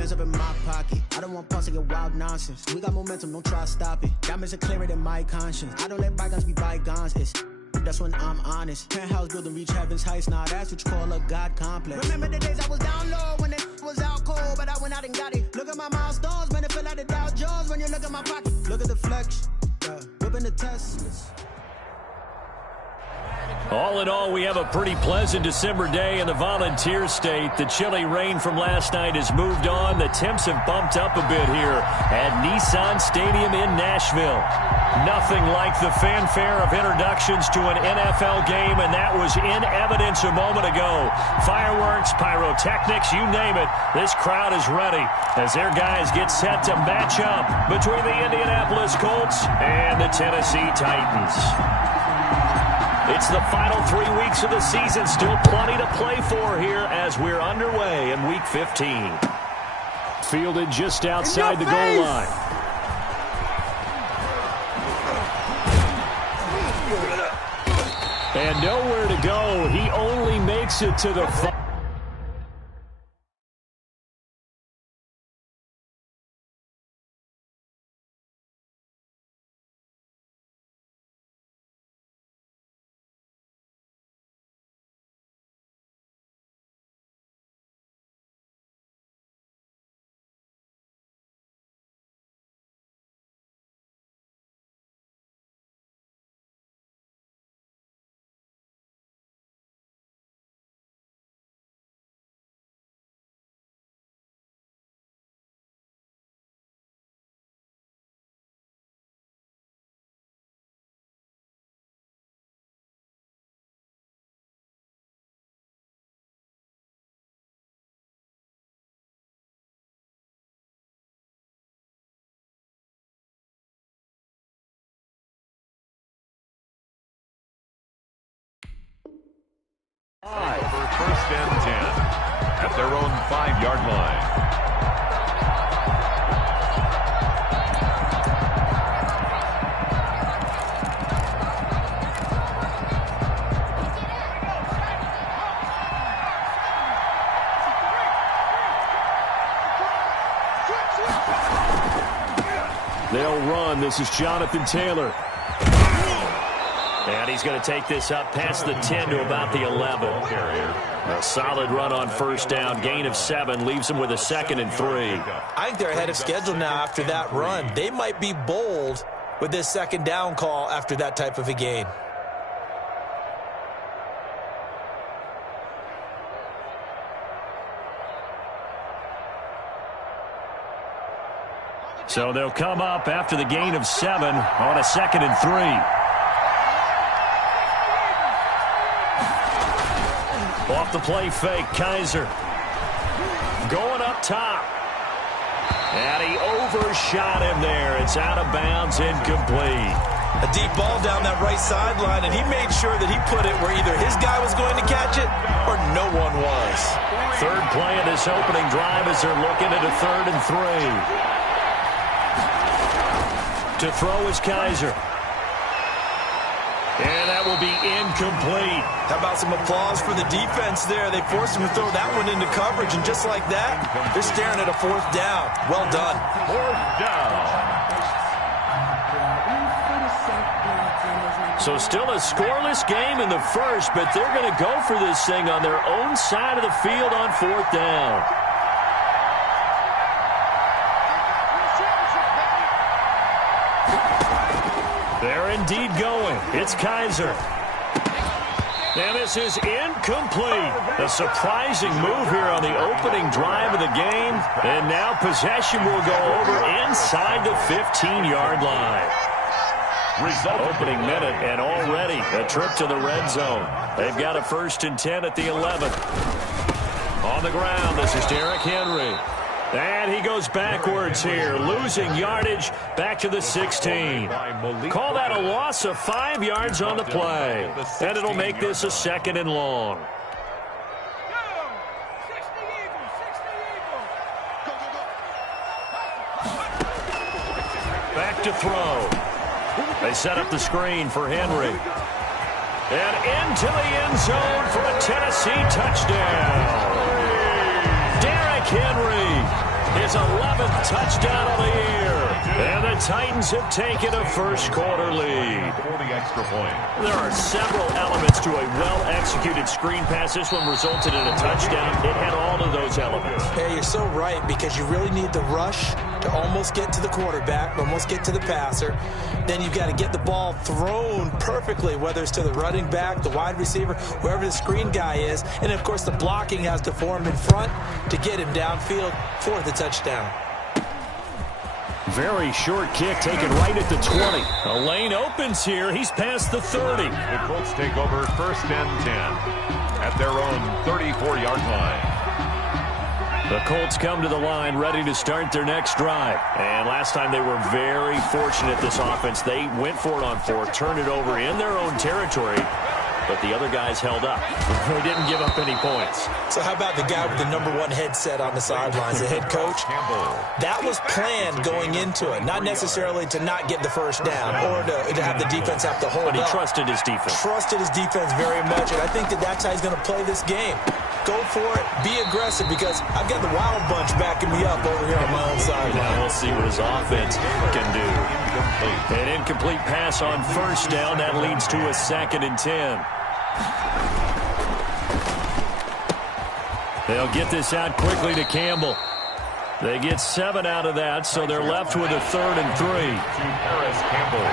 bands up in my pocket. I don't want pause to get wild nonsense. We got momentum, don't try to stop it. Diamonds are clearer than my conscience. I don't let bygones be bygones. That's when I'm honest. Penthouse building, reach heaven's heights. Nah, that's what you call a God complex. Remember the days I was down low when it was out cold, but I went out and got it. Look at my milestones, man, it feel like the Dow Jones when you look at my pocket. Look at the flex, whipping the Teslas. All in all, we have a pretty pleasant December day in the Volunteer State. The chilly rain from last night has moved on. The temps have bumped up a bit here at Nissan Stadium in Nashville. Nothing like the fanfare of introductions to an NFL game, and that was in evidence a moment ago. Fireworks, pyrotechnics, you name it. This crowd is ready as their guys get set to match up between the Indianapolis Colts and the Tennessee Titans. It's the final 3 weeks of the season. Still plenty to play for here as we're underway in Week 15. Fielded just outside the goal line. And nowhere to go. He only makes it to the final. For first and 10 at their own 5-yard line. They'll run. This is Jonathan Taylor. And he's going to take this up past the 10 to about the 11. A solid run on first down. Gain of 7 leaves him with a 2nd and 3. I think they're ahead of schedule now after that run. They might be bold with this 2nd down call after that type of a gain. So they'll come up after the gain of 7 on a 2nd and 3. Off the play fake, Kaiser. Going up top. And he overshot him there. It's out of bounds, incomplete. A deep ball down that right sideline, and he made sure that he put it where either his guy was going to catch it or no one was. Third play of this opening drive as they're looking at a 3rd and 3. To throw is Kaiser. And that will be incomplete. How about some applause for the defense there? They forced him to throw that one into coverage, and just like that, they're staring at a 4th down. Well done. 4th down. So still a scoreless game in the first, but they're going to go for this thing on their own side of the field on 4th down. They're indeed going. It's Kaiser. And this is incomplete. A surprising move here on the opening drive of the game. And now possession will go over inside the 15-yard line. Opening minute, and already a trip to the red zone. They've got a 1st and 10 at the 11. On the ground, this is Derrick Henry. And he goes backwards here, losing yardage back to the 16. Call that a loss of 5 yards on the play. And it'll make this a 2nd and long. Back to throw. They set up the screen for Henry. And into the end zone for a Tennessee touchdown. Derrick Henry his 11th touchdown of the year. And the Titans have taken a first-quarter lead. For the extra point. There are several elements to a well-executed screen pass. This one resulted in a touchdown. It had all of those elements. Hey, you're so right, because you really need the rush to almost get to the quarterback, almost get to the passer. Then you've got to get the ball thrown perfectly, whether it's to the running back, the wide receiver, wherever the screen guy is. And, of course, the blocking has to form in front to get him downfield for the touchdown. Very short kick taken right at the 20. A lane opens here. He's past the 30. The Colts take over first and 10 at their own 34-yard line. The Colts come to the line ready to start their next drive. And last time they were very fortunate, this offense. They went for it on 4, turned it over in their own territory, but the other guys held up. They didn't give up any points. So how about the guy with the #1 headset on the sidelines, the head coach? That was planned going into it, not necessarily to not get the first down or to have the defense have to hold up. But he trusted his defense. Trusted his defense very much, and I think that's how he's going to play this game. Go for it, be aggressive, because I've got the wild bunch backing me up over here on my own sideline. Now we'll see what his offense can do. An incomplete pass on first down. That leads to a 2nd and 10. They'll get this out quickly to Campbell. They get 7 out of that, so they're left with a 3rd and 3. To Paris Campbell.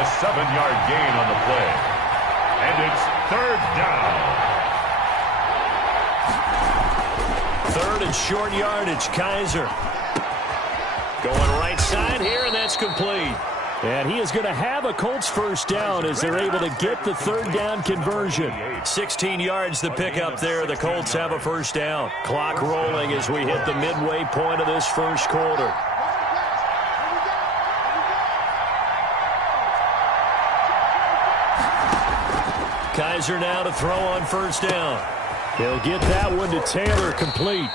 A 7-yard gain on the play. And it's 3rd down. 3rd and short yardage. Kaiser going right side here, and that's complete. And he is going to have a Colts first down as they're able to get the 3rd down conversion. 16 yards the pickup there. The Colts have a first down. Clock rolling as we hit the midway point of this first quarter. Kaiser now to throw on first down. He'll get that one to Taylor, complete.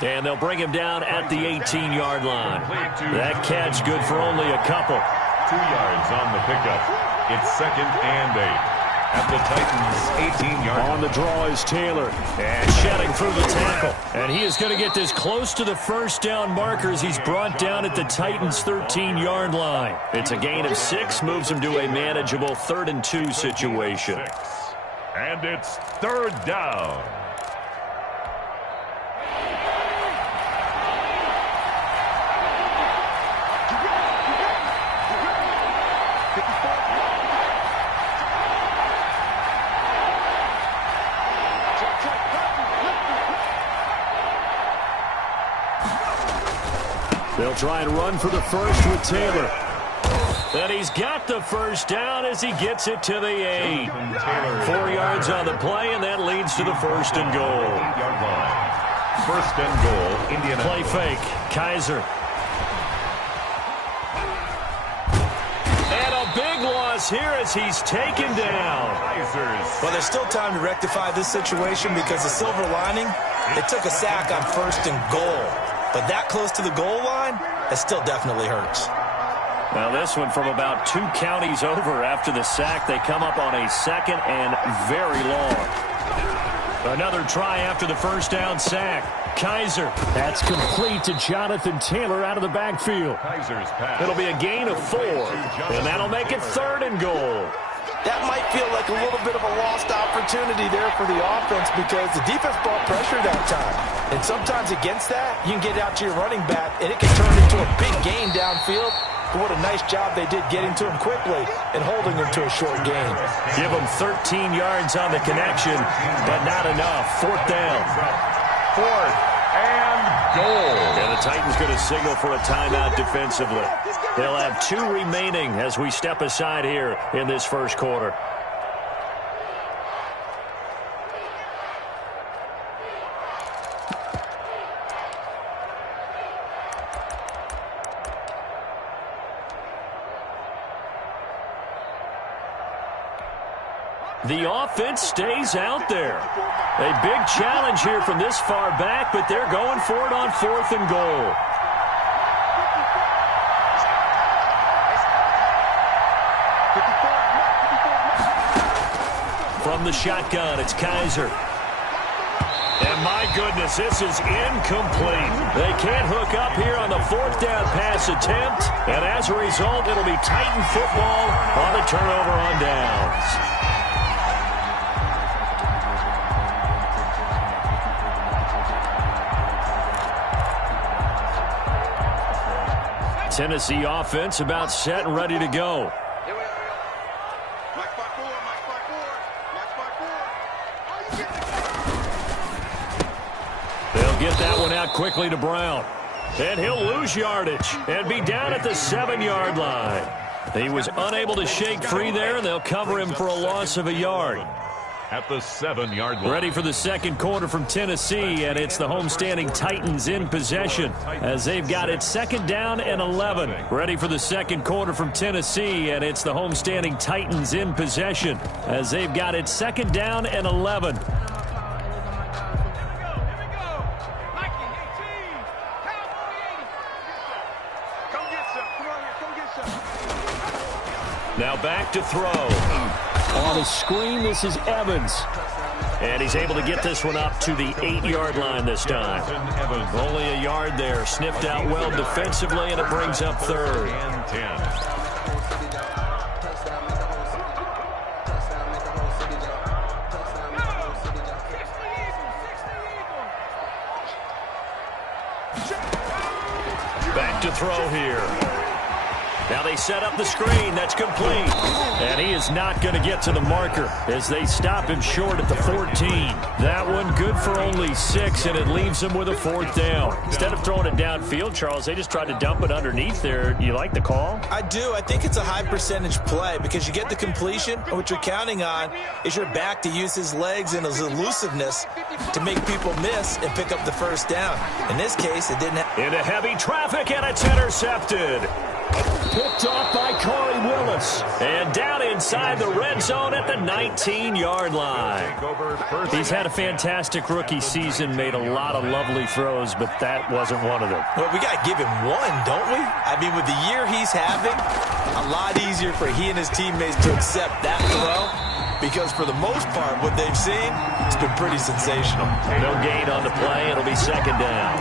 And they'll bring him down at the 18-yard line. That catch good for only a couple. 2 yards on the pickup. It's 2nd and 8 at the Titans' 18-yard line. On the draw is Taylor. And shedding through the tackle. And he is going to get this close to the first down markers. He's brought down at the Titans' 13-yard line. It's a gain of 6, moves him to a manageable 3rd and 2 situation. And it's 3rd down. They'll try and run for the first with Taylor. And he's got the first down as he gets it to the 8. 4 yards on the play, and that leads to the 1st and goal. 8-yard line. 1st and goal, Indianapolis. Play fake, Kaiser. And a big loss here as he's taken down. Well, there's still time to rectify this situation, because the silver lining, they took a sack on 1st and goal. But that close to the goal line, that still definitely hurts. Now this one from about 2 counties over after the sack. They come up on a 2nd and very long. Another try after the first down sack. Kaiser. That's complete to Jonathan Taylor out of the backfield. Kaiser's pass. It'll be a gain of 4, and that'll make it 3rd and goal. That might feel like a little bit of a lost opportunity there for the offense, because the defense brought pressure that time. And sometimes against that, you can get out to your running back, and it can turn into a big gain downfield. But what a nice job they did getting to him quickly and holding him to a short gain. Give him 13 yards on the connection, but not enough. 4th down. 4th and goal. And the Titans going to signal for a timeout defensively. They'll have 2 remaining as we step aside here in this first quarter. The offense stays out there. A big challenge here from this far back, but they're going for it on 4th and goal. From the shotgun, it's Kaiser. And my goodness, this is incomplete. They can't hook up here on the fourth down pass attempt, and as a result, it'll be Titan football on the turnover on downs. Tennessee offense about set and ready to go. They'll get that one out quickly to Brown. And he'll lose yardage and be down at the 7-yard line. He was unable to shake free there, and they'll cover him for a loss of a yard. At the 7-yard line. Ready for the second quarter from Tennessee, and it's the homestanding Titans in possession as they've got it 2nd down and 11. Ready for the second quarter from Tennessee, and it's the homestanding Titans in possession as they've got it 2nd down and 11. Now back to throw. On a screen, this is Evans. And he's able to get this one up to the 8-yard line this time. Only a yard there. Sniffed out well defensively, and it brings up 3rd and 10. Back to throw here. Now they set up the screen. That's complete. And he is not going to get to the marker as they stop him short at the 14. That one good for only 6, and it leaves him with a 4th down. Instead of throwing it downfield, Charles, they just tried to dump it underneath there. You like the call? I do. I think it's a high percentage play because you get the completion, and what you're counting on is your back to use his legs and his elusiveness to make people miss and pick up the 1st down. In this case, it didn't happen. Into heavy traffic, and it's intercepted. Picked off by Corey Willis. And down inside the red zone at the 19-yard line. He's had a fantastic rookie season, made a lot of lovely throws, but that wasn't one of them. Well, we got to give him one, don't we? I mean, with the year he's having, a lot easier for he and his teammates to accept that throw. Because for the most part, what they've seen, it's been pretty sensational. No gain on the play. It'll be 2nd down.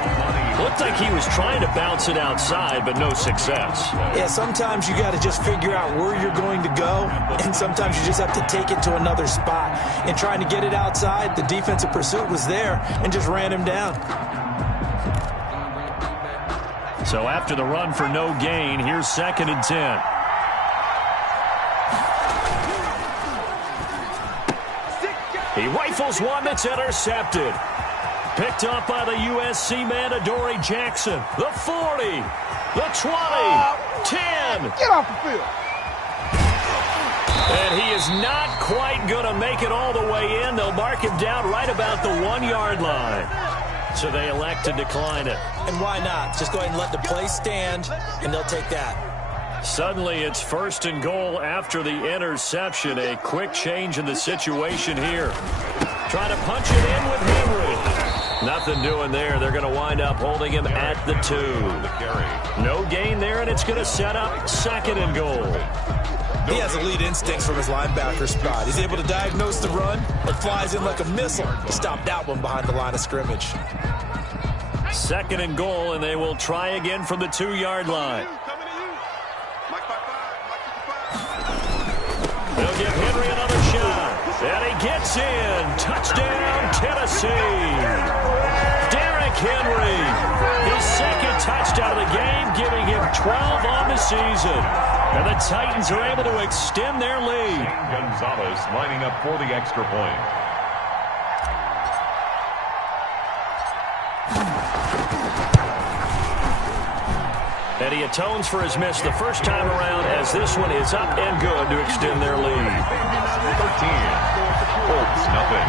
Looked like he was trying to bounce it outside, but no success. Yeah, sometimes you got to just figure out where you're going to go, and sometimes you just have to take it to another spot. And trying to get it outside, the defensive pursuit was there and just ran him down. So after the run for no gain, here's 2nd and 10. He rifles one that's intercepted. Picked up by the USC man, Adoree Jackson. The 40, the 20, 10. Get off the field. And he is not quite going to make it all the way in. They'll mark him down right about the 1-yard line. So they elect to decline it. And why not? Just go ahead and let the play stand, and they'll take that. Suddenly it's 1st and goal after the interception. A quick change in the situation here. Trying to punch it in with Henry. Nothing doing there. They're going to wind up holding him at the 2. No gain there, and it's going to set up 2nd and goal. He has elite instincts from his linebacker spot. He's able to diagnose the run and flies in like a missile to stop that one behind the line of scrimmage. 2nd and goal, and they will try again from the 2-yard line. They'll give Henry another shot. And he gets in. Touchdown, Tennessee. Derrick Henry. His 2nd touchdown of the game, giving him 12 on the season. And the Titans are able to extend their lead. Gonzalez lining up for the extra point. And he atones for his miss the first time around as this one is up and good to extend their lead. 13. Colts, nothing.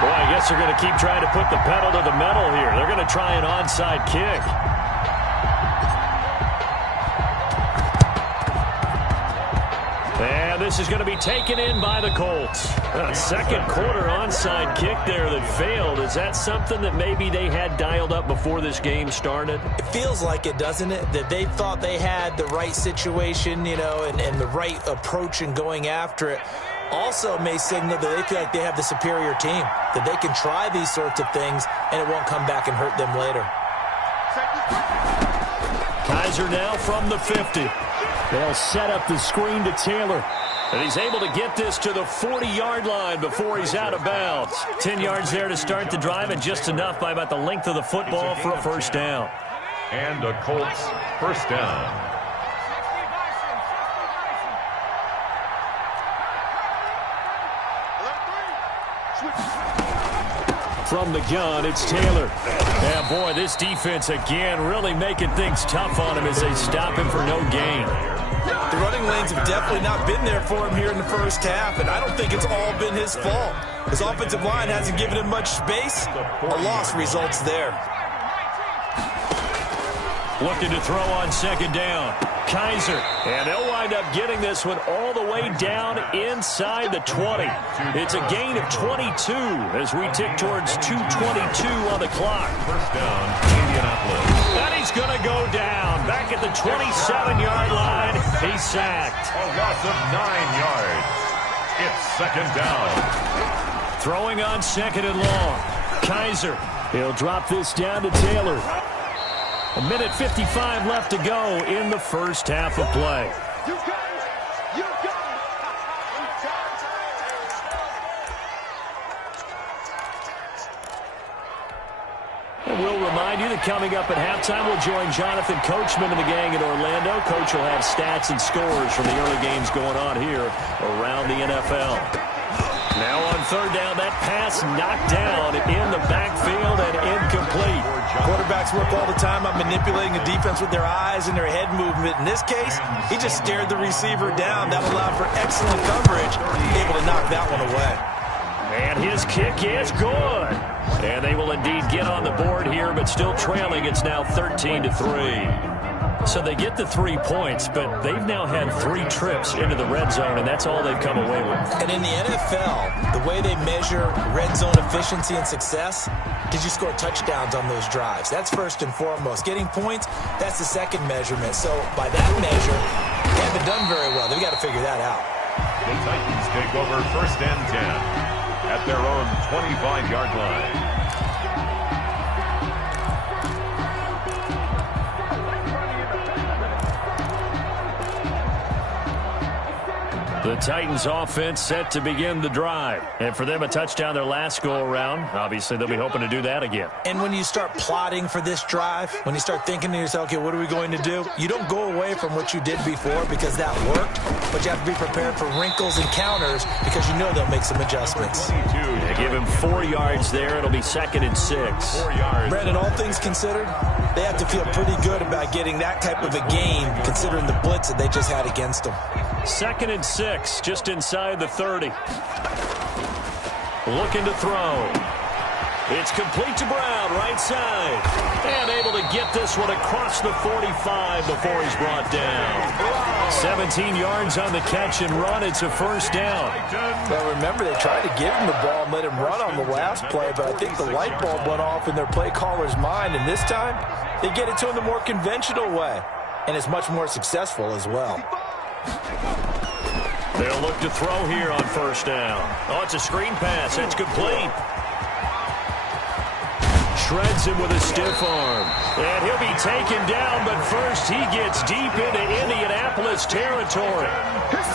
Boy, I guess they're going to keep trying to put the pedal to the metal here. They're going to try an onside kick. And this is going to be taken in by the Colts. A second quarter onside kick there that failed. Is that something that maybe they had dialed up before this game started? It feels like it, doesn't it? That they thought they had the right situation, you know, and the right approach in going after it. Also may signal that they feel like they have the superior team, that they can try these sorts of things and it won't come back and hurt them later. Kaiser now from the 50. They'll set up the screen to Taylor. And he's able to get this to the 40-yard line before he's out of bounds. 10 yards there to start the drive, and just enough by about the length of the football for a first down. And a Colts first down. From the gun, it's Taylor. Yeah, boy, this defense again really making things tough on him as they stop him for no gain. The running lanes have definitely not been there for him here in the first half, and I don't think it's all been his fault. His offensive line hasn't given him much space. A loss results there. Looking to throw on second down. Kaiser, and they'll wind up getting this one all the way down inside the 20. It's a gain of 22 as we tick towards 2:22 on the clock. First down, Indianapolis. And he's going to go down. Back at the 27-yard line, he's sacked. A loss of 9 yards. It's second down. Throwing on second and long. Kaiser, he'll drop this down to Taylor. A minute 55 left to go in the first half of play. And we'll remind you that coming up at halftime, we'll join Jonathan Coachman and the gang in Orlando. Coach will have stats and scores from the early games going on here around the NFL. Now on third down, that pass knocked down in the backfield and incomplete. Quarterbacks work all the time on manipulating the defense with their eyes and their head movement. In this case, he just stared the receiver down. That allowed for excellent coverage, able to knock that one away. And his kick is good. And they will indeed get on the board here, but still trailing. It's now 13-3. So they get the 3 points, but they've now had 3 trips into the red zone, and that's all they've come away with. And in the NFL, the way they measure red zone efficiency and success, did you score touchdowns on those drives? That's first and foremost. Getting points, that's the second measurement. So by that measure, they haven't done very well. They've got to figure that out. The Titans take over first and 10 at their own 25-yard line. The Titans offense set to begin the drive. And for them, a touchdown their last go-around. Obviously, they'll be hoping to do that again. And when you start plotting for this drive, when you start thinking to yourself, okay, what are we going to do? You don't go away from what you did before because that worked, but you have to be prepared for wrinkles and counters because you know they'll make some adjustments. They give him 4 yards there. It'll be second and 6. 4 yards. Brandon, all things considered, they have to feel pretty good about getting that type of a gain considering the blitz that they just had against them. Second and 6, just inside the 30. Looking to throw. It's complete to Brown, right side. And able to get this one across the 45 before he's brought down. 17 yards on the catch and run. It's a first down. Well, remember, they tried to give him the ball and let him run on the last play, but I think the light bulb went off in their play caller's mind, and this time they get it to him the more conventional way, and it's much more successful as well. They'll look to throw here on first down. Oh, it's a screen pass. That's complete. Shreds him with a stiff arm. And he'll be taken down, but first he gets deep into Indianapolis territory.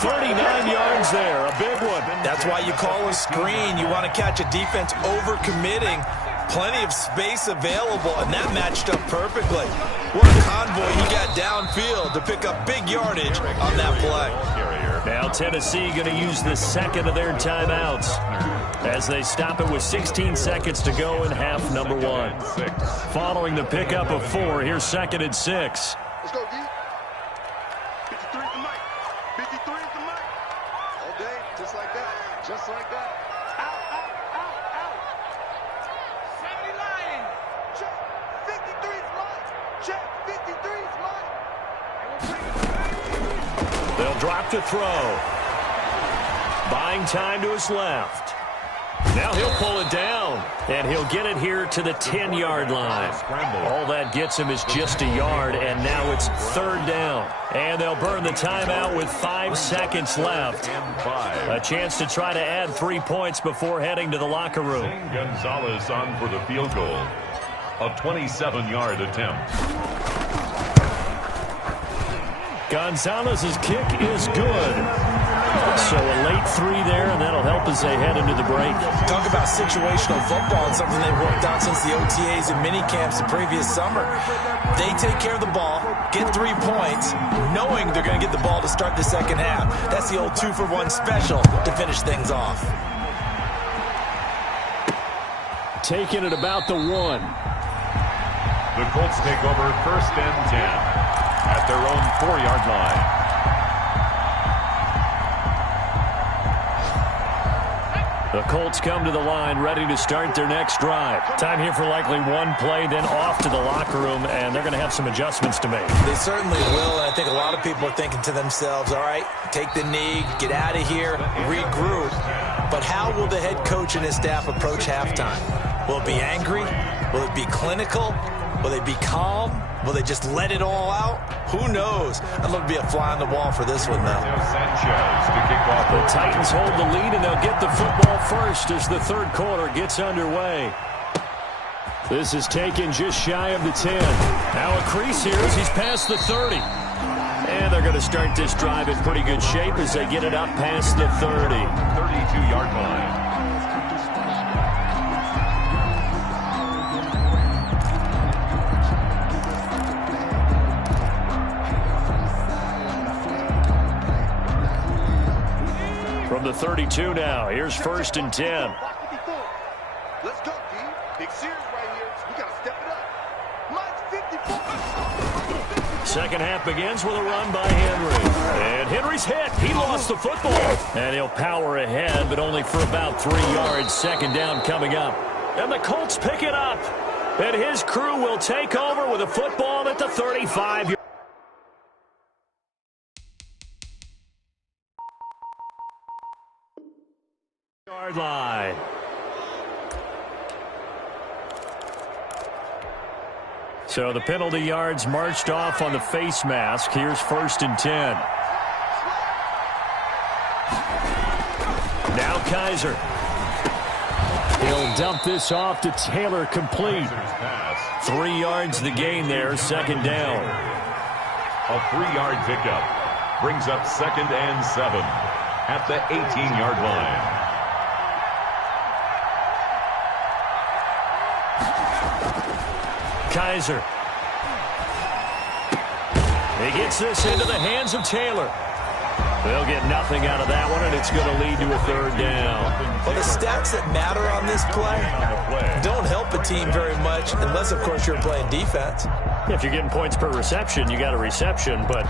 39 yards there, a big one. That's why you call a screen. You want to catch a defense over-committing. Plenty of space available, and that matched up perfectly. What a convoy he got downfield to pick up big yardage on that play. Now Tennessee going to use the second of their timeouts as they stop it with 16 seconds to go in half number 1. Following the pickup of 4, here's second and 6. Let's go, D. 53 is the mic. 53 is the mic. All day, just like that. Just like that. Out, out, out, out. 70 Lion. Check. 53 is mine. Check. 53 is mine. They'll drop to throw. Buying time to his left. Now he'll pull it down, and he'll get it here to the 10-yard line. All that gets him is just a yard, and now it's third down. And they'll burn the timeout with 5 seconds left. A chance to try to add 3 points before heading to the locker room. Gonzalez on for the field goal. A 27-yard attempt. Gonzalez's kick is good. So a late 3 there, and that'll help as they head into the break. Talk about situational football and something they've worked out since the OTAs and mini camps the previous summer. They take care of the ball, get 3 points, knowing they're going to get the ball to start the second half. That's the old 2-for-1 special to finish things off. Taking it about the 1. The Colts take over 1st and 10 at their own 4-yard line. The Colts come to the line, ready to start their next drive. Time here for likely 1 play, then off to the locker room, and they're going to have some adjustments to make. They certainly will, and I think a lot of people are thinking to themselves, all right, take the knee, get out of here, regroup. But how will the head coach and his staff approach halftime? Will it be angry? Will it be clinical? Will they be calm? Will they just let it all out? Who knows? I'd love to be a fly on the wall for this one, though. Sanchez to kick off. The Titans hold the lead, and they'll get the football first as the third quarter gets underway. This is taken just shy of the 10. Now a crease here as he's past the 30. And they're going to start this drive in pretty good shape as they get it up past the 30. 32-yard line. From the 32 now, here's 1st and 10. Let's go, D. Big series right here. We got to step it up. Mine's 54. Second half begins with a run by Henry. And Henry's hit. He lost the football. And he'll power ahead, but only for about 3 yards. Second down coming up. And the Colts pick it up. And his crew will take over with a football at the 35-yard line. So the penalty yards marched off on the face mask. Here's 1st and 10. Now Kaiser. He'll dump this off to Taylor, complete. 3 yards the gain there, second down. A 3-yard pickup brings up 2nd and 7 at the 18-yard line. Kaiser. He gets this into the hands of Taylor. They'll get nothing out of that one, and it's going to lead to a third down. Well, the stats that matter on this play don't help a team very much unless, of course, you're playing defense. If you're getting points per reception, you got a reception, but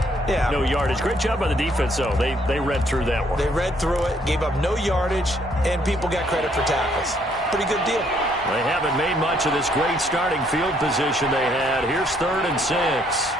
no yardage. Great job by the defense, though. They read through that one. They read through it, gave up no yardage, and people got credit for tackles. Pretty good deal. They haven't made much of this great starting field position they had. Here's 3rd and 6.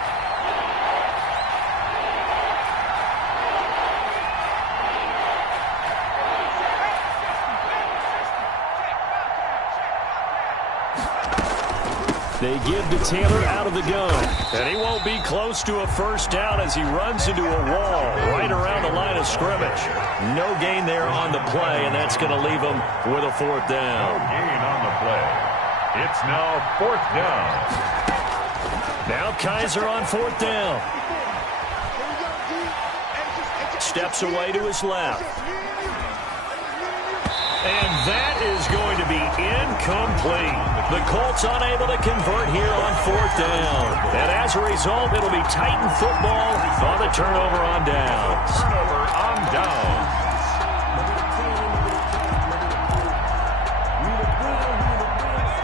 They give to Taylor out of the gun. And he won't be close to a first down as he runs into a wall right around the line of scrimmage. No gain there on the play, and that's going to leave him with a 4th down. No gain on the play. It's now 4th down. Now Kaiser on 4th down. Steps away to his left. And that is going to be incomplete. The Colts unable to convert here on 4th down. And as a result, it'll be Titan football on the turnover on downs. Turnover on downs.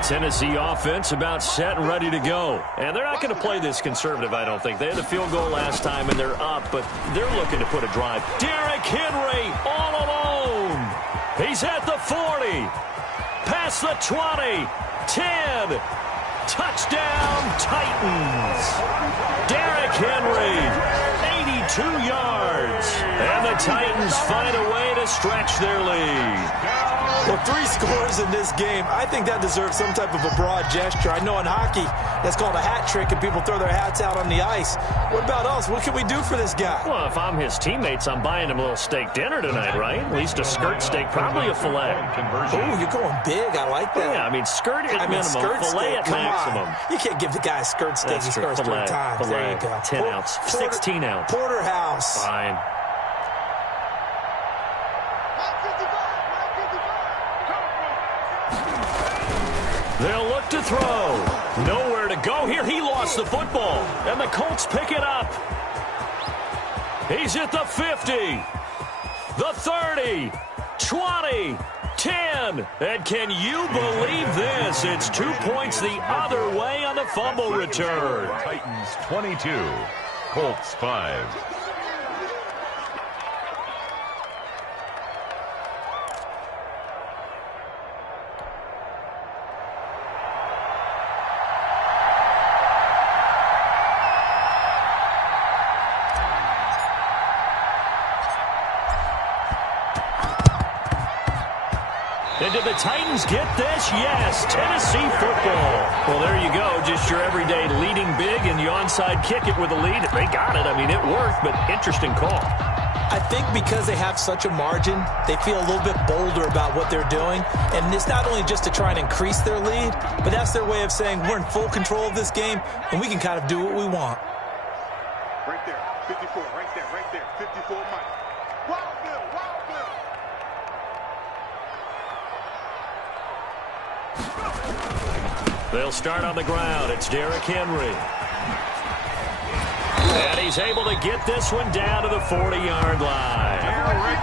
Tennessee offense about set and ready to go. And they're not going to play this conservative, I don't think. They had a field goal last time, and they're up, but they're looking to put a drive. Derrick Henry all alone. He's at the 40. Past the 20. 10. Touchdown, Titans. Derrick Henry, 2 yards. And the Titans find a way to stretch their lead. Well, 3 scores in this game. I think that deserves some type of a broad gesture. I know in hockey, that's called a hat trick, and people throw their hats out on the ice. What about us? What can we do for this guy? Well, if I'm his teammates, I'm buying him a little steak dinner tonight, right? At least a skirt steak, probably a filet. Oh, you're going big. I like that. Yeah, I mean, skirt at minimum, filet at maximum. You can't give the guy a skirt steak. He scores 3 times. There you go. 10 ounce, 16 ounce. Porterhouse. Fine. They'll look to throw. Nowhere to go here. He lost the football. And the Colts pick it up. He's at the 50. The 30. 20. 10. And can you believe this? It's 2 points the other way on the fumble return. Titans 22. Colts 5. And did the Titans get this? Yes, Tennessee football. Well, there you go. Just your everyday leading big, and you onside kick it with a lead. They got it. I mean, it worked, but interesting call. I think because they have such a margin, they feel a little bit bolder about what they're doing. And it's not only just to try and increase their lead, but that's their way of saying we're in full control of this game, and we can kind of do what we want. Right there, 54, right there, 54 Mike. Wild Bill, Wild Bill. They'll start on the ground. It's Derrick Henry. And he's able to get this one down to the 40-yard line.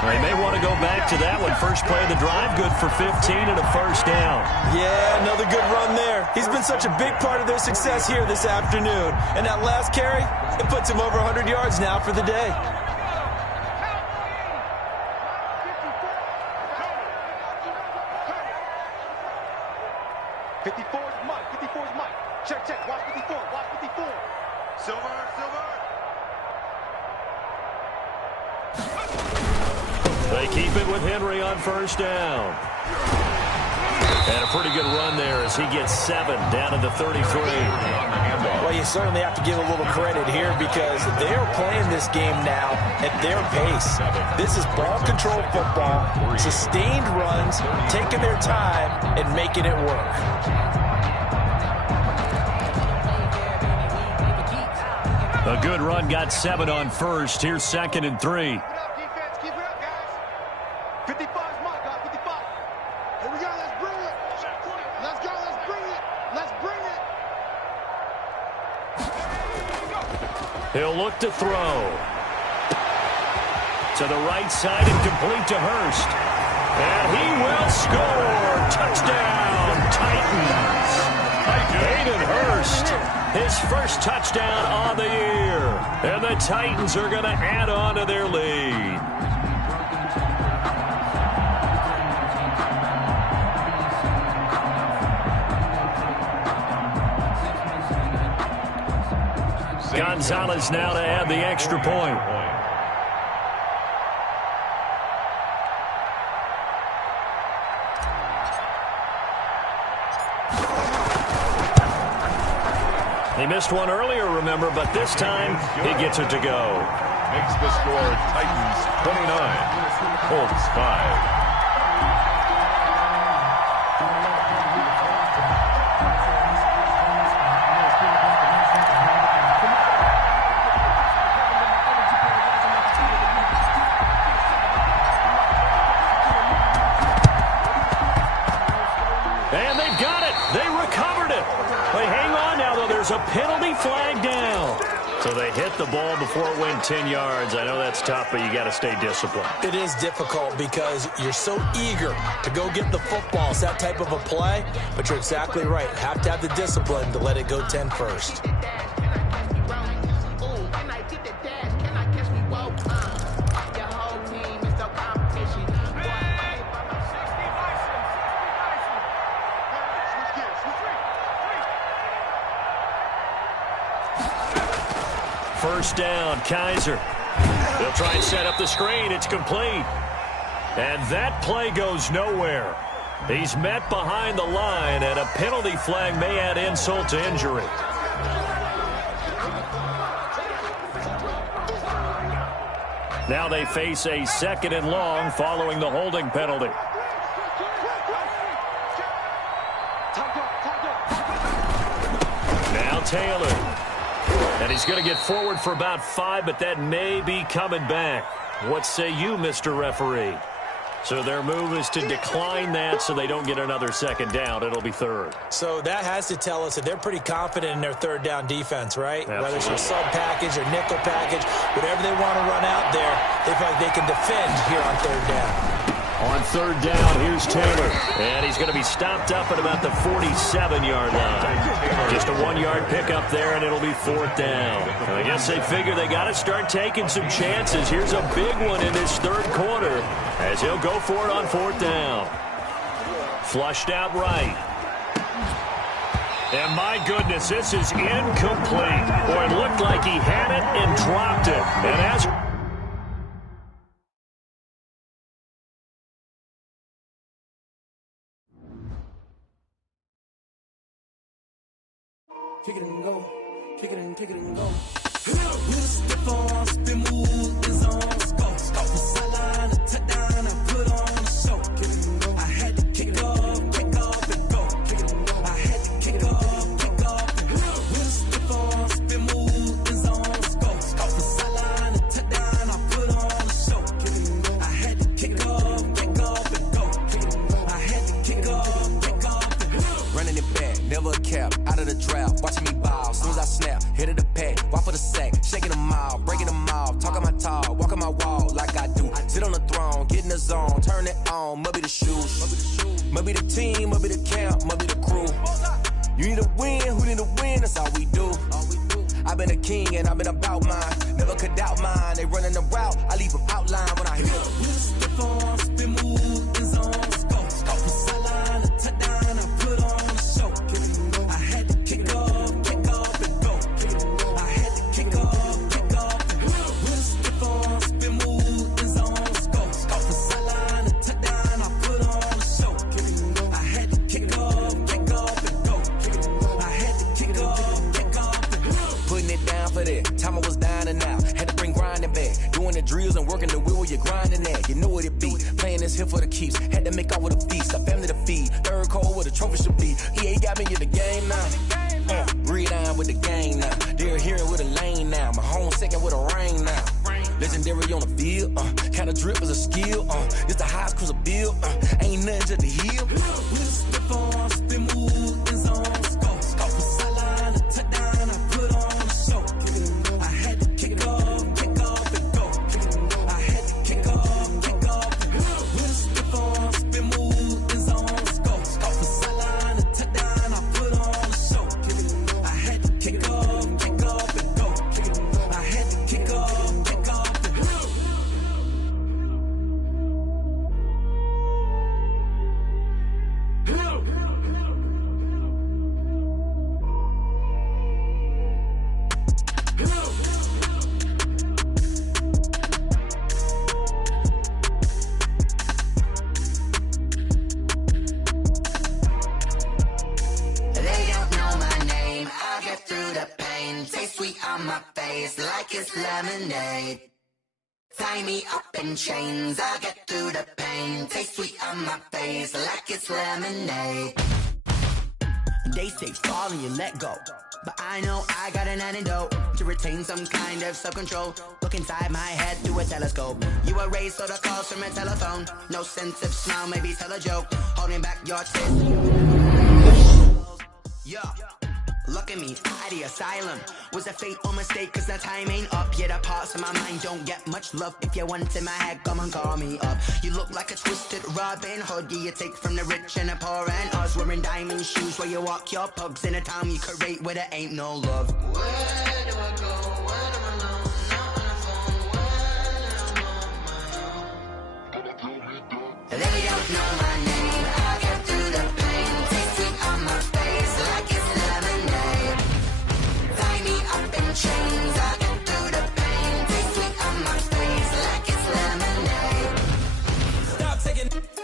They may want to go back to that one. First play of the drive, good for 15 and a first down. Yeah, another good run there. He's been such a big part of their success here this afternoon. And that last carry, it puts him over 100 yards now for the day. Check, check. Watch 54. Watch 54. Silver, Silver. They keep it with Henry on first down. And a pretty good run there as he gets 7 down to the 33. Well, you certainly have to give a little credit here because they're playing this game now at their pace. This is ball control football, sustained runs, taking their time and making it work. A good run, got 7 on first. Here's 2nd and 3. Keep it up, defense. Keep it up, guys. 55 is mine, guys. 55. Here we go. Let's bring it. Let's go. Let's bring it. Let's bring it. He'll look to throw. To the right side and complete to Hurst. And he will score. Touchdown, Titans. Hayden Hurst, his first touchdown on the year. And the Titans are going to add on to their lead. Gonzalez now to add the extra point. He missed one earlier, remember, but this time he gets it to go. Makes the score Titans 29, Colts 5. And they've got it. They recovered it. They hang on now, though. There's a penalty flag down. So they hit the ball before it went 10 yards. I know that's tough, but you got to stay disciplined. It is difficult because you're so eager to go get the football. It's that type of a play, but you're exactly right. Have to have the discipline to let it go 10 first. First down, Kaiser. They'll try and set up the screen. It's complete. And that play goes nowhere. He's met behind the line, and a penalty flag may add insult to injury. Now they face a 2nd and long following the holding penalty. Now Taylor. And he's going to get forward for about 5, but that may be coming back. What say you, Mr. Referee? So their move is to decline that so they don't get another 2nd down. It'll be 3rd. So that has to tell us that they're pretty confident in their 3rd down defense, right? Absolutely. Whether it's a sub package or nickel package, whatever they want to run out there, they feel like they can defend here on 3rd down. On 3rd down, here's Taylor. And he's going to be stopped up at about the 47-yard line. Just a 1-yard pickup there, and it'll be 4th down. I guess they figure they got to start taking some chances. Here's a big one in this 3rd quarter as he'll go for it on 4th down. Flushed out right. And my goodness, this is incomplete. Boy, it looked like he had it and dropped it. And as kick it and go, kick it and go. Step on, spin move, is on, go. Stop the sideline, a touchdown, I put on a show. Kick it and go. I had to kick off and go. Kick it and go. I had to kick off and go. Step on, spin move, is on, go. Stop the sideline, a touchdown, I put on a show. Kick it and go. I had to kick off and go. Kick it and go. I had to kick off and go. Running it back, never a cap, out of the draft, watching me ball, soon as I snap, hit of the pack, walk for the sack, shaking them all, breaking them off, talking my talk, walking my wall like I do, sit on the throne, get in the zone, turn it on, must be the shoes, must be the team, must be the camp, must be the crew, you need a win, who need a win, that's all we do, I've been a king and I've been about mine, never could doubt mine, they running the route, I leave them outline when I hit them. Step on, spin move, is on, go. Stop the sideline, a touchdown, I put on a show. Kick it and go. I had to kick off and go. Kick it and go. I had to kick off and go. Step on, spin move, is on, go. Stop the sideline, a touchdown, I put on a show. Kick it and go. I had to kick off and go. Kick it and go. I had to kick off and go. Putting it down for that, time I was down and out, had to bring grinding back, doing the drills and working the wheel where you're grinding at, you know what it be, playing this here for the keeps, had to make out with a feast, a family to feed, 3rd quarter where the trophy should be, EA got me in the game now, read on with the game now, they're hearing with a lane now, my home 2nd with a rain now, legendary on the field, kind of drip is a skill, it's the highest cruiser bill, ain't nothing to the hill. Step on, spin move, is on, go. Stop the sideline, a touchdown, I put on a show. Kick it and go. I had to kick off and go. Kick it and go. I had to kick off and go. Step on, spin move, is on, go. Stop the sideline, a touchdown, I put on a show. Kick it and go. I had to kick off and go. Kick it and go. I had to kick off and go. They don't know my name, I get through the pain. Taste sweet on my face like it's lemonade. Tie me up in chains, I get through the pain. Taste sweet on my face like it's lemonade. They say fall and you let go, but I know I got an antidote to retain some kind of self-control. Look inside my head through a telescope. You erase all the calls from a telephone. No sense of smile, maybe tell a joke. Holding back your tears. Yeah. Look at me, at the asylum. Was a fate or mistake, cause the time ain't up. Yet the parts of my mind don't get much love. If you want in my head, come and call me up. You look like a twisted Robin Hood. You take from the rich and the poor and us. Wearing diamond shoes where you walk your pugs in a town you create where there ain't no love. Where do I go? When I'm alone? Not on the phone. When I'm on my own. They don't know my name. I get through the pain. Taste sweet on my face like it's lemonade. Tie me up in chains. I get through the pain. Taste sweet on my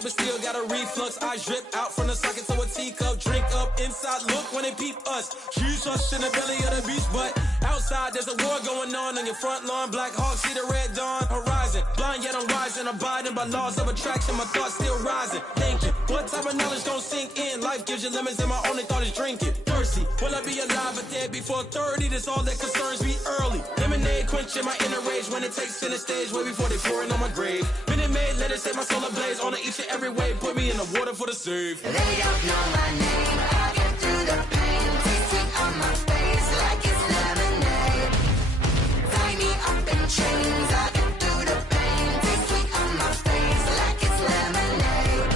but still got a reflux. I drip out from the socket to a teacup. Drink up inside, look when they peep us. She's us in the belly of the beach, but outside there's a war going on your front lawn. Black Hawk, see the red dawn horizon. Blind yet I'm rising, abiding by laws of attraction. My thoughts still rising. Thinking, what type of knowledge don't sink in? Life gives you lemons and my only thought is drinking. Thirsty, will I be alive or dead before 30? That's all that concerns me early. Lemonade quenching my inner rage when it takes center stage way before they pour it on my grave. Minute Maid, let it set my soul ablaze on each and every way. Put me in the water for the save. They don't know my name. I get through the pain. Taste sweet on my face like it's lemonade. Tie me up in chains. I get through the pain. Taste sweet on my face like it's lemonade.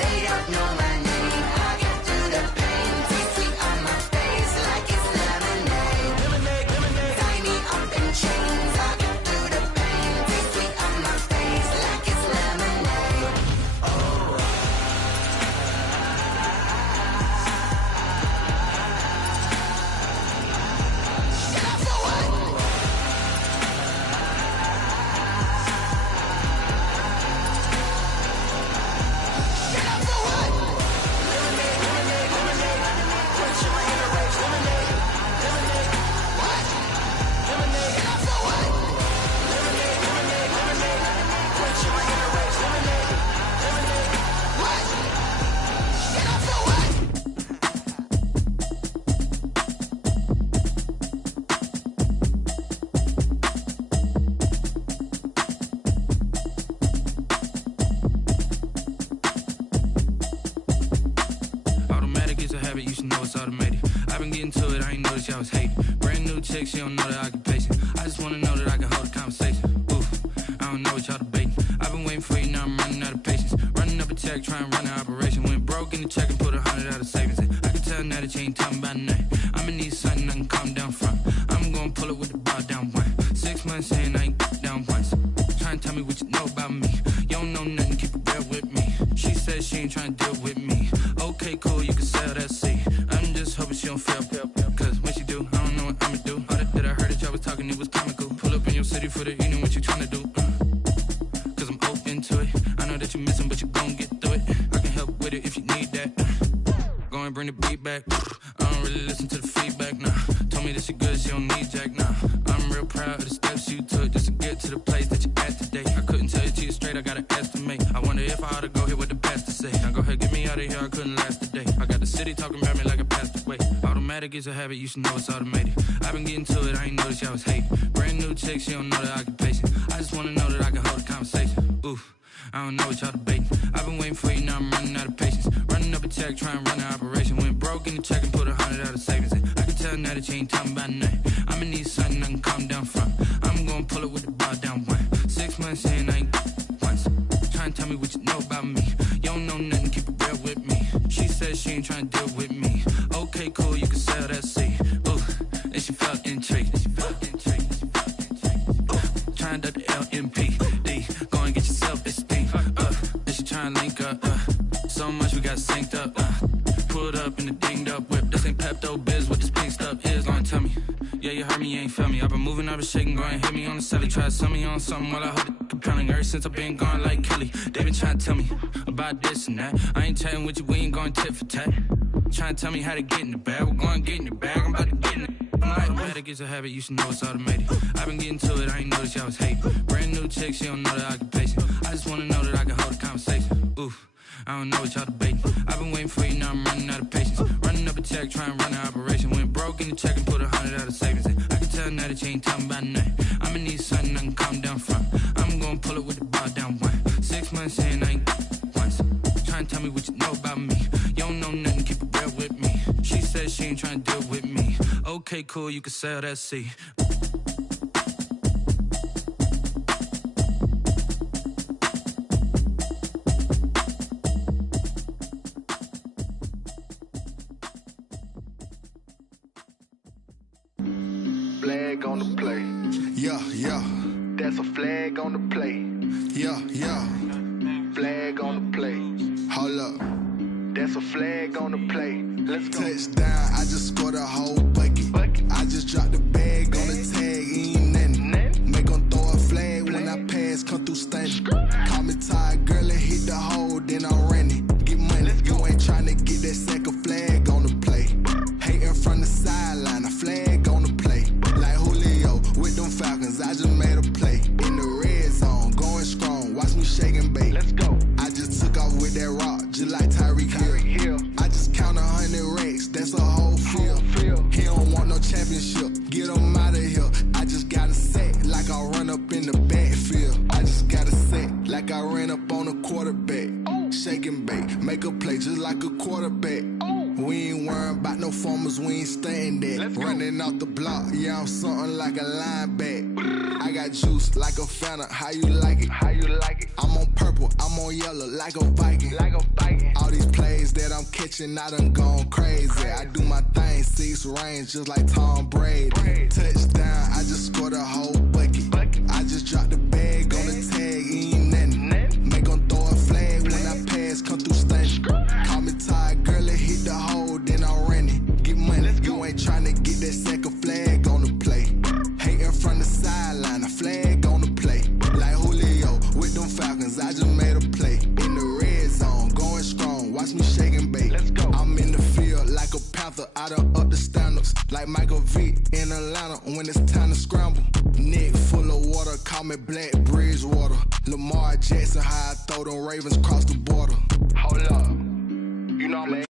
They don't know my name. I get through the pain. Taste sweet on my face like it's lemonade. Lemonade, lemonade. Tie me up in chains. I get through the pain. Taste sweet on my face like it's lemonade. Automatic is a habit, you should know it's automated. I've been getting to it, I ain't noticed y'all was hating. Brand new chick, she don't know the occupation. I just wanna know that I can hold a conversation. Oof, I don't know what y'all debating. I've been waiting for you, now I'm running out of patience. Running up a check, trying to run an operation. Went broke in the check and put 100 out of savings in. I can tell now that you ain't talking about nothing. I'ma need something I can calm down from. I'm gonna pull it with the bar down one. 6 months saying I ain't down once. Trying to tell me what you know about me. You don't know nothing, keep it real with me. She said she ain't trying to deal with me. Okay, cool, you can sell that seat. I'm just hoping she don't fail. Cause when she do, I don't know what I'ma do. All that I heard that y'all was talking, it was comical. Pull up in your city for the evening, what you trying to do? Cause I'm open to it. I know that you're missing, but you gon' get through it. I can help with it if you need that. Go and bring the beat back. I don't really listen to the feedback, nah. Told me that she good, she don't need jack, nah. I'm real proud of the steps you took just to get to the place that you're at today. I couldn't tell you to you straight, I gotta estimate. I wonder if I ought to go here with the pastor say. Now go ahead, get me out of here, I couldn't last a day. I got the city talking about me like a passed away. Automatic is a habit, you should know it's automated. I've been getting to it, I ain't noticed y'all was hating. Brand new chick, she don't know the occupation. I just wanna know that I can hold a conversation. Oof, I don't know what y'all debating. I've been waiting for you, now I'm running out of patience. Running up a check, trying to run an operation. Went broke in the check and put 100 out of savings in. I can tell now that you ain't talking about nothing. I'ma need something I can calm down from. I'm gonna pull it with the bar down one. 6 months saying I ain't once. Trying to tell me what you know about me. You don't know nothing, keep it real with me. She said she ain't trying to deal with me. Okay, cool, you can sell that seat. Ooh, and she felt intrigued. Trying to the LMPD. Go and get yourself esteem. And she trying to link up. So much we got synced up. Pulled up in the dinged up whip. This ain't Pepto Biz, what this pink stuff is. Long tell me. Yeah, you heard me, you ain't felt me. I've been moving, I've been shaking, go and hit me on the celly. Try to sell me on something while I hold it compelling. Ever since I've been gone like Kelly, they been trying to tell me about this and that. I ain't chatting with you, we ain't going tit for tat. Trying to tell me how to get in the bag. We're going to get in the bag, I'm about to get in it. Automatic is a habit, you should know it's automated. I've been getting to it, I ain't noticed y'all was hating. Brand new chick, she don't know the occupation. I just wanna know that I can hold a conversation. Oof, I don't know what y'all debating. I've been waiting for you, now I'm running out of patience. Running up a check, trying to run an operation. Went broke in the check and put 100 out of savings in. I can tell now that you ain't talking about nothing. I'ma need something I can calm down from. I'm gonna pull it with the bar down one. 6 months saying I ain't once. Trying to tell me what you know about me. You don't know nothing, keep it real with me. She said she ain't trying to deal with me. Okay, cool, you can sell that seat. Flag on the play. Yeah, yeah. That's a flag on the play. Yeah, yeah. Flag on the play. Hold up. That's a flag on the play. Let's go. Touchdown, I just scored a whole bucket. I just dropped the bag on the tag, ain't nothing. Make 'em throw a flag when I pass, come through stunning. Call me tired, girl, and hit the whole me shake and bake. Let's go. I just took off with that rock, just like Tyreek Hill. I just count 100 racks, that's a whole field. He don't want no championship, get him out of here. I just gotta set like I run up in the backfield. I just gotta set like I ran up on a quarterback. Shake and bake, make a play just like a quarterback. We ain't worrying about no formers, we ain't staying there. Running off the block, yeah, I'm something like a linebacker. I got juice like a Fanta, how you like it? I'm on purple, I'm on yellow like a Viking. All these plays that I'm catching, I done gone crazy. I do my thing, 6 range just like Tom Brady. Touchdown, I just scored a whole bucket. I just dropped the bag on the tag, ain't nothing. Make 'em throw a flag when I pass, come through stunning. Call me tired, girl, it hit the hole, then I ran it. Get money, you ain't tryna get that second flag on the play. Hating from the sideline, a flag on the play. Like Julio with them Falcons, I just made a play. In the red zone, going strong, watch me shake and bake. I'm in the field like a panther, I done up the standards. Like Michael Vick in Atlanta when it's time to scramble. Neck full of water, call me Black Bridgewater. Lamar Jackson, how I throw them Ravens across the border. Hold up, you know I'm